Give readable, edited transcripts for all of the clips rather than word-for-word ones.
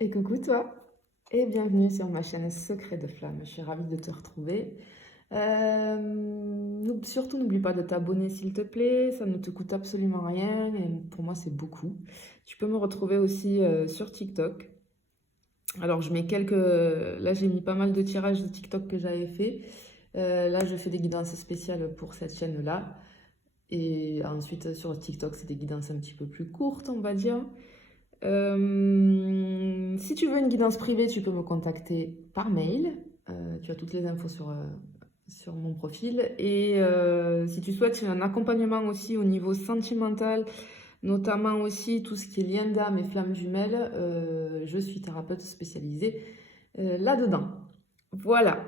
Et coucou toi, et bienvenue sur ma chaîne Secret de Flamme. Je suis ravie de te retrouver. Surtout, n'oublie pas de t'abonner s'il te plaît, ça ne te coûte absolument rien et pour moi c'est beaucoup. Tu peux me retrouver aussi sur TikTok. Alors je mets quelques... Là j'ai mis pas mal de tirages de TikTok que j'avais fait. Là je fais des guidances spéciales pour cette chaîne-là. Et ensuite sur TikTok c'est des guidances un petit peu plus courtes on va dire. Si tu veux une guidance privée, tu peux me contacter par mail. Tu as toutes les infos sur mon profil. Et si tu souhaites un accompagnement aussi au niveau sentimental, notamment aussi tout ce qui est lien d'âme et flamme jumelle, je suis thérapeute spécialisée là-dedans. Voilà.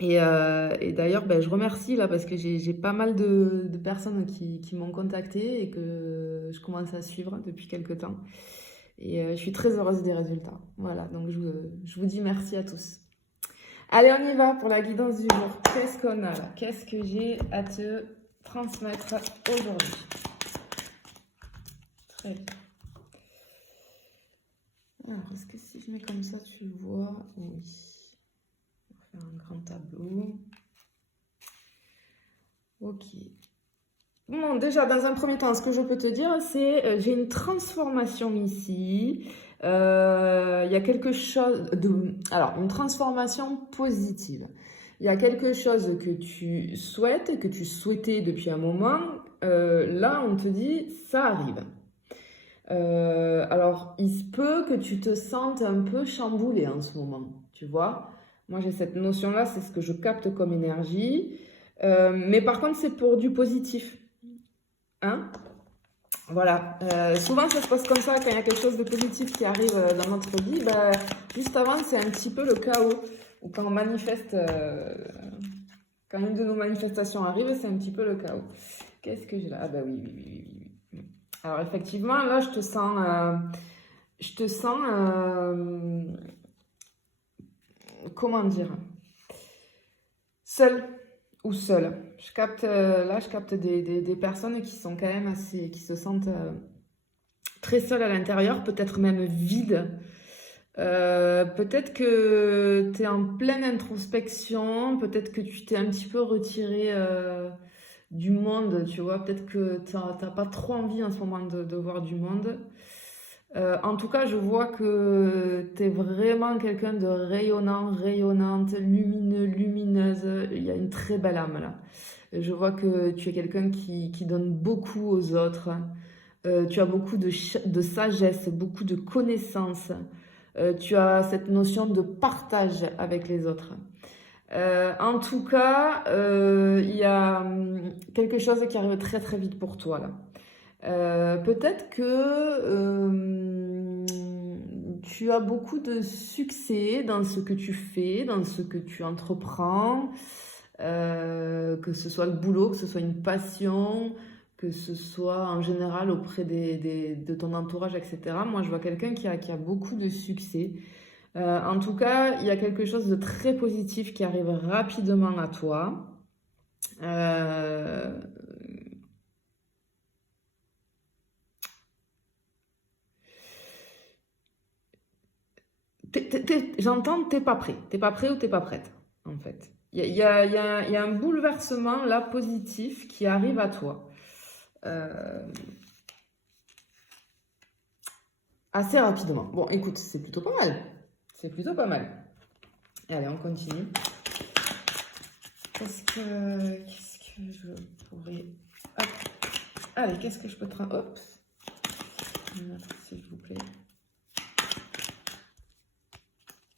Et d'ailleurs, ben, je remercie là parce que j'ai pas mal de personnes qui m'ont contacté et que je commence à suivre depuis quelques temps. Et je suis très heureuse des résultats. Voilà, donc je vous dis merci à tous. Allez, on y va pour la guidance du jour. Qu'est-ce qu'on a là? Qu'est-ce que j'ai à te transmettre aujourd'hui? Très bien. Alors, est-ce que si je mets comme ça, tu vois? Oui. On va faire un grand tableau. Ok. Bon, déjà, dans un premier temps, ce que je peux te dire, c'est j'ai une transformation ici. Il y a quelque chose de... Alors, une transformation positive. Il y a quelque chose que tu souhaites, que tu souhaitais depuis un moment. Là, on te dit, ça arrive. Alors, il se peut que tu te sentes un peu chamboulé en ce moment, tu vois. Moi, j'ai cette notion-là, c'est ce que je capte comme énergie. Mais par contre, c'est pour du positif. Hein? Voilà. Souvent, ça se passe comme ça quand il y a quelque chose de positif qui arrive dans notre vie. Bah, juste avant, c'est un petit peu le chaos. Ou quand on manifeste, quand une de nos manifestations arrive, c'est un petit peu le chaos. Qu'est-ce que j'ai là? Ah bah oui, oui, oui, oui, oui, oui. Alors effectivement, là, je te sens, comment dire, seule ou seule. Là, je capte des personnes qui sont quand même assez, qui se sentent très seul à l'intérieur, peut-être même vide. Peut-être que tu es en pleine introspection, peut-être que tu t'es un petit peu retiré du monde, tu vois, peut-être que tu n'as pas trop envie en ce moment de voir du monde. En tout cas, je vois que tu es vraiment quelqu'un de rayonnant, rayonnante, lumineux, lumineuse. Il y a une très belle âme là. Je vois que tu es quelqu'un qui donne beaucoup aux autres. Tu as beaucoup de sagesse, beaucoup de connaissances. Tu as cette notion de partage avec les autres. En tout cas, il y a quelque chose qui arrive très très vite pour toi là. Peut-être que tu as beaucoup de succès dans ce que tu fais, dans ce que tu entreprends, que ce soit le boulot, que ce soit une passion, que ce soit en général auprès de ton entourage, etc. Moi, je vois quelqu'un qui a beaucoup de succès. En tout cas, il y a quelque chose de très positif qui arrive rapidement à toi. Euh, J'entends, t'es pas prêt. T'es pas prêt ou t'es pas prête, en fait. Il y a un bouleversement là positif qui arrive à toi. Euh, Assez rapidement. Bon, écoute, c'est plutôt pas mal. C'est plutôt pas mal. Allez, on continue. Qu'est-ce que je pourrais... Hop. Allez, qu'est-ce que je peux te... Hop. Je vais mettre, s'il vous plaît.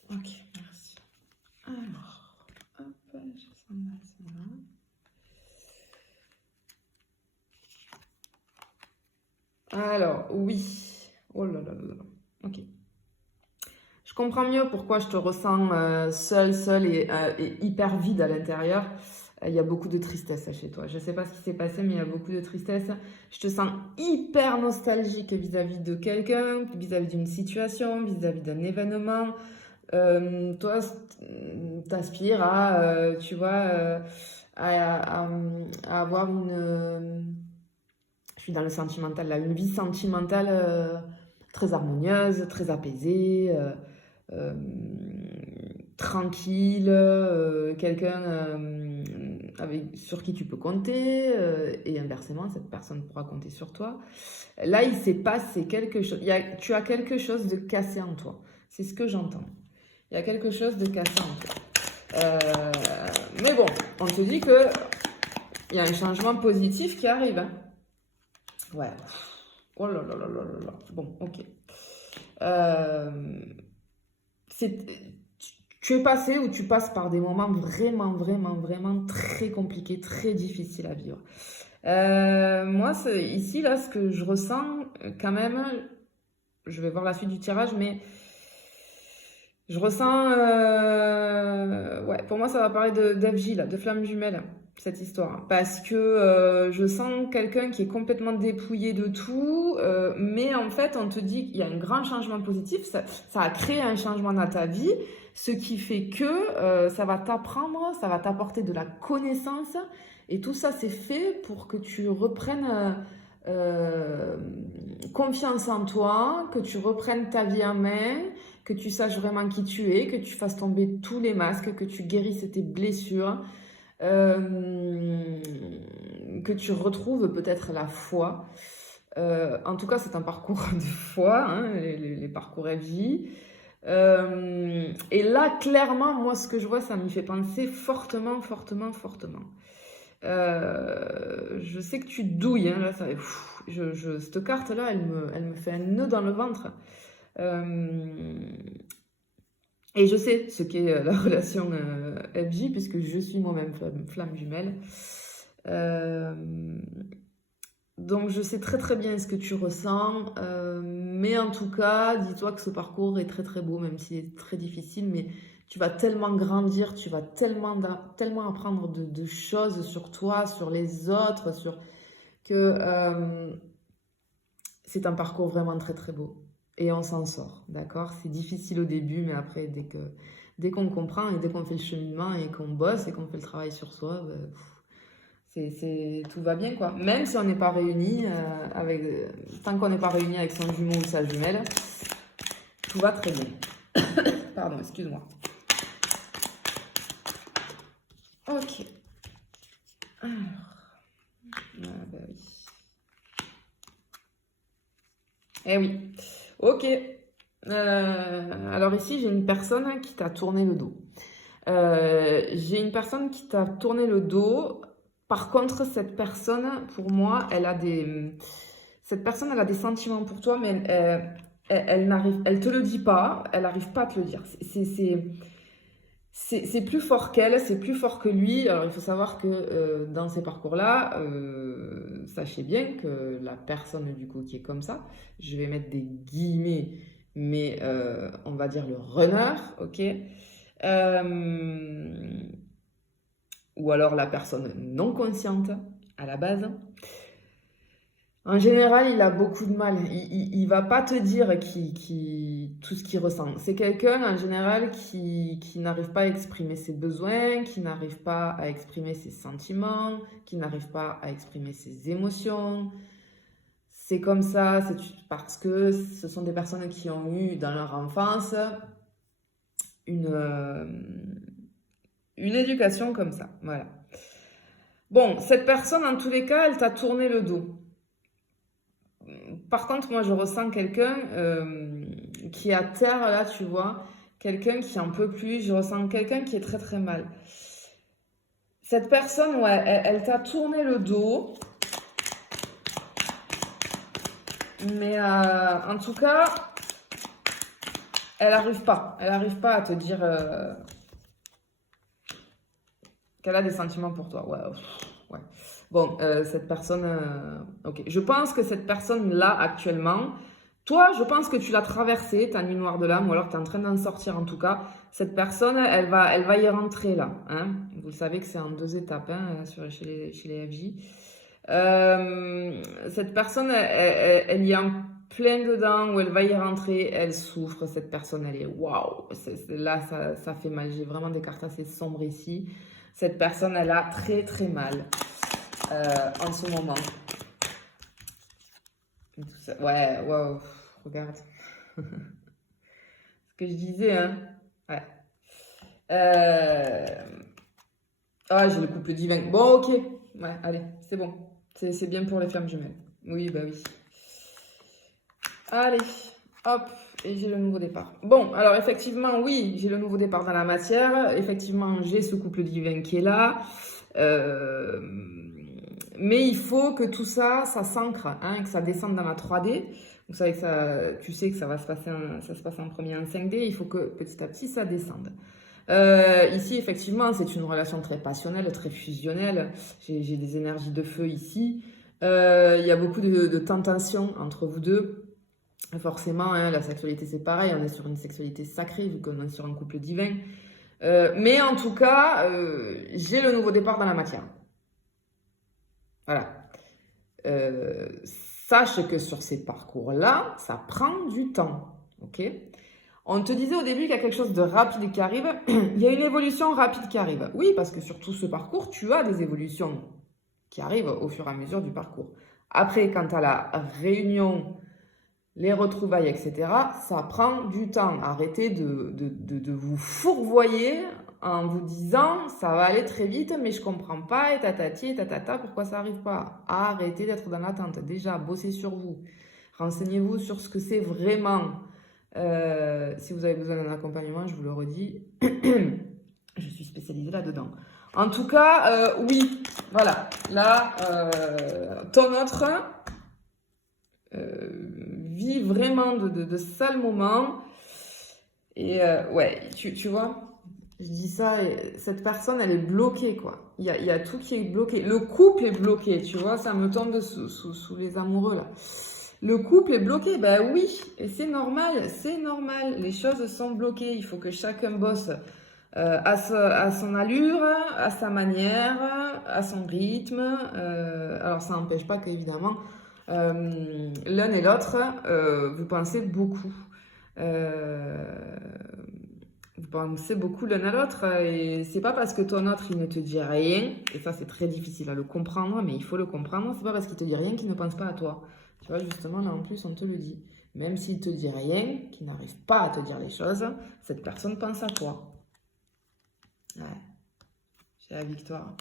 Ok, merci. Alors, hop, je sens là, ça va. Alors, oui. Oh là là là là. Ok. Je comprends mieux pourquoi je te ressens seule et hyper vide à l'intérieur. Il y a beaucoup de tristesse chez toi. Je ne sais pas ce qui s'est passé, mais il y a beaucoup de tristesse. Je te sens hyper nostalgique vis-à-vis de quelqu'un, vis-à-vis d'une situation, vis-à-vis d'un événement. Toi, t'aspires à, tu vois, à avoir je suis dans le sentimental là, une vie sentimentale très harmonieuse, très apaisée, euh, tranquille, quelqu'un sur qui tu peux compter, et inversement, cette personne pourra compter sur toi. Là, il s'est passé quelque chose. Tu as quelque chose de cassé en toi. C'est ce que j'entends. Il y a quelque chose de cassé en toi. Mais bon, on te dit que il y a un changement positif qui arrive. Hein. Ouais. Oh là là là là là là. Bon, ok. Tu es passé ou tu passes par des moments vraiment, vraiment, vraiment très compliqués, très difficiles à vivre. Moi, ici, là, ce que je ressens, quand même, je vais voir la suite du tirage, mais je ressens... ouais, pour moi, ça va parler d'FJ, là, de flamme jumelle, cette histoire. Parce que je sens quelqu'un qui est complètement dépouillé de tout, mais en fait, on te dit qu'il y a un grand changement positif, ça a créé un changement dans ta vie, ce qui fait que ça va t'apprendre, ça va t'apporter de la connaissance, et tout ça, c'est fait pour que tu reprennes confiance en toi, que tu reprennes ta vie en main, que tu saches vraiment qui tu es, que tu fasses tomber tous les masques, que tu guérisses tes blessures, que tu retrouves peut-être la foi. En tout cas, c'est un parcours de foi, hein, les parcours FJ. Et là, clairement, moi, ce que je vois, ça m'y fait penser fortement, fortement, fortement. Je sais que tu douilles, hein, là, cette carte-là, elle me fait un nœud dans le ventre. Et je sais ce qu'est la relation FJ, puisque je suis moi-même flamme jumelle. Donc je sais très très bien ce que tu ressens, mais en tout cas, dis-toi que ce parcours est très très beau, même s'il est très difficile, mais tu vas tellement grandir, tu vas tellement apprendre de choses sur toi, sur les autres, que c'est un parcours vraiment très très beau. Et on s'en sort, d'accord? C'est difficile au début, mais après, dès qu'on comprend et dès qu'on fait le cheminement et qu'on bosse et qu'on fait le travail sur soi, tout va bien, quoi. Même si on n'est pas réunis, tant qu'on n'est pas réunis avec son jumeau ou sa jumelle, tout va très bien. Pardon, excuse-moi. Ok. Alors. Ah bah oui. Eh oui. Ok. Alors ici, j'ai une personne qui t'a tourné le dos. J'ai une personne qui t'a tourné le dos. Par contre, cette personne, pour moi, cette personne, elle a des sentiments pour toi, mais elle te le dit pas, elle n'arrive pas à te le dire. C'est plus fort qu'elle, c'est plus fort que lui. Alors, il faut savoir que dans ces parcours-là, sachez bien que la personne du coup qui est comme ça, je vais mettre des guillemets, mais on va dire le runner, ok? Ou alors la personne non consciente à la base. En général, il a beaucoup de mal. Il va pas te dire tout ce qu'il ressent. C'est quelqu'un, en général, qui n'arrive pas à exprimer ses besoins, qui n'arrive pas à exprimer ses sentiments, qui n'arrive pas à exprimer ses émotions. C'est comme ça, c'est parce que ce sont des personnes qui ont eu dans leur enfance une éducation comme ça. Voilà. Bon, cette personne, en tous les cas, elle t'a tourné le dos. Par contre, moi, je ressens quelqu'un qui est à terre, là, tu vois. Quelqu'un qui en peut plus. Je ressens quelqu'un qui est très, très mal. Cette personne, ouais, elle t'a tourné le dos. Mais en tout cas, elle n'arrive pas. Elle n'arrive pas à te dire qu'elle a des sentiments pour toi. Ouais, ouais. Bon, cette personne... ok. Je pense que cette personne-là, actuellement, toi, je pense que tu l'as traversée, ta nuit noire de l'âme, ou alors tu es en train d'en sortir en tout cas. Cette personne, elle va y rentrer là. Hein. Vous savez que c'est en 2 étapes hein, chez les FJ. Cette personne, elle y est en plein dedans, où elle va y rentrer, elle souffre. Cette personne, elle est waouh. Là, ça fait mal. J'ai vraiment des cartes assez sombres ici. Cette personne, elle a très très mal. En ce moment. Ouais, wow, regarde. Ce que je disais, hein. Ouais. Ah, j'ai le couple divin. Bon, ok. Ouais, allez, c'est bon. C'est bien pour les flammes jumelles. Oui, bah oui. Allez, hop, et j'ai le nouveau départ. Bon, alors effectivement, oui, j'ai le nouveau départ dans la matière. Effectivement, j'ai ce couple divin qui est là. Mais il faut que tout ça, ça s'ancre, hein, que ça descende dans la 3D. Vous savez que ça, tu sais que ça va se passer, ça se passe en premier en 5D. Il faut que petit à petit, ça descende. Ici, effectivement, c'est une relation très passionnelle, très fusionnelle. J'ai des énergies de feu ici. Il y a beaucoup de tentation entre vous deux. Forcément, hein, la sexualité, c'est pareil. On est sur une sexualité sacrée, vu qu'on est sur un couple divin. Mais en tout cas, j'ai le nouveau départ dans la matière. Voilà. Sache que sur ces parcours-là, ça prend du temps. Ok ? On te disait au début qu'il y a quelque chose de rapide qui arrive. Il y a une évolution rapide qui arrive. Oui, parce que sur tout ce parcours, tu as des évolutions qui arrivent au fur et à mesure du parcours. Après, quant à la réunion, les retrouvailles, etc., ça prend du temps. Arrêtez de vous fourvoyer en vous disant ça va aller très vite, mais je comprends pas, et tatati, et tatata, pourquoi ça n'arrive pas. Arrêtez d'être dans l'attente. Déjà, bossez sur vous. Renseignez-vous sur ce que c'est vraiment. Si vous avez besoin d'un accompagnement, je vous le redis, je suis spécialisée là-dedans. En tout cas, oui, voilà. Là, ton autre vit vraiment de sales moments. Et ouais, tu vois, je dis ça, et cette personne, elle est bloquée, quoi. Il y a tout qui est bloqué. Le couple est bloqué, tu vois, ça me tombe sous les amoureux, là. Le couple est bloqué, ben oui, et c'est normal, les choses sont bloquées, il faut que chacun bosse à son allure, à sa manière, à son rythme, alors ça n'empêche pas qu'évidemment, l'un et l'autre, vous pensez beaucoup. Vous pensez beaucoup l'un à l'autre, et c'est pas parce que ton autre il ne te dit rien, et ça c'est très difficile à le comprendre, mais il faut le comprendre, c'est pas parce qu'il te dit rien qu'il ne pense pas à toi. Tu vois, justement, là en plus on te le dit. Même s'il te dit rien, qu'il n'arrive pas à te dire les choses, cette personne pense à toi. Ouais, j'ai la victoire.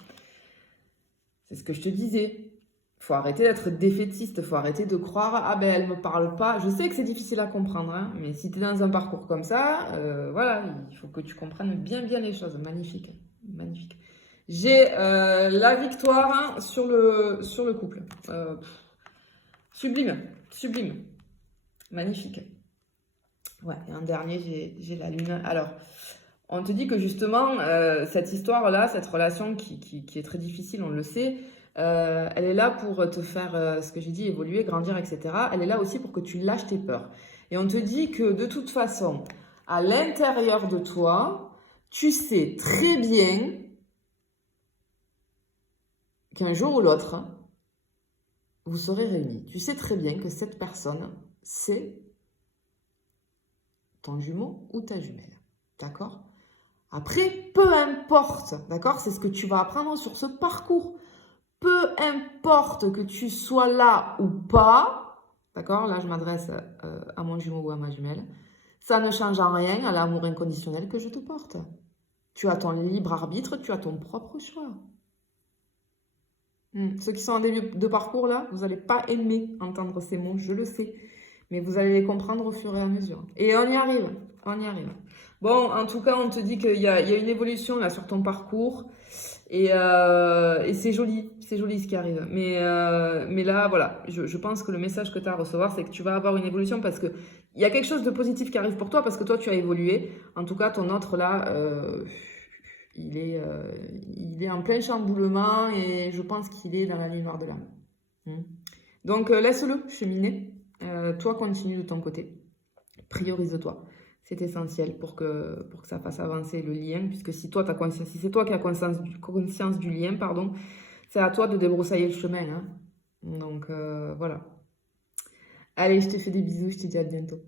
C'est ce que je te disais. Faut arrêter d'être défaitiste, faut arrêter de croire ah ben elle me parle pas. Je sais que c'est difficile à comprendre, hein, mais si tu es dans un parcours comme ça, voilà, il faut que tu comprennes bien les choses. Magnifique, magnifique. J'ai la victoire sur le couple. Sublime, sublime, magnifique. Ouais, et en dernier, j'ai la lune. Alors, on te dit que justement, cette histoire-là, cette relation qui est très difficile, on le sait, elle est là pour te faire, ce que j'ai dit, évoluer, grandir, etc. Elle est là aussi pour que tu lâches tes peurs. Et on te dit que de toute façon, à l'intérieur de toi, tu sais très bien qu'un jour ou l'autre, vous serez réunis. Tu sais très bien que cette personne, c'est ton jumeau ou ta jumelle. D'accord ? Après, peu importe, d'accord ? C'est ce que tu vas apprendre sur ce parcours. Peu importe que tu sois là ou pas, d'accord ? Là, je m'adresse à mon jumeau ou à ma jumelle. Ça ne change en rien à l'amour inconditionnel que je te porte. Tu as ton libre arbitre, tu as ton propre choix. Ceux qui sont en début de parcours, là, vous n'allez pas aimer entendre ces mots, je le sais. Mais vous allez les comprendre au fur et à mesure. Et on y arrive, on y arrive. Bon, en tout cas, on te dit qu'il y a une évolution là sur ton parcours. Et c'est joli ce qui arrive. Mais là, voilà, je pense que le message que tu as à recevoir, c'est que tu vas avoir une évolution parce que il y a quelque chose de positif qui arrive pour toi parce que toi, tu as évolué. En tout cas, ton autre là, il est en plein chamboulement et je pense qu'il est dans la nuit noire de l'âme. Donc, laisse-le cheminer. Toi, continue de ton côté. Priorise-toi. C'est essentiel pour que ça fasse avancer le lien, puisque si toi, si c'est toi qui as conscience du lien, pardon, c'est à toi de débroussailler le chemin. Hein. Donc, voilà. Allez, je te fais des bisous, je te dis à bientôt.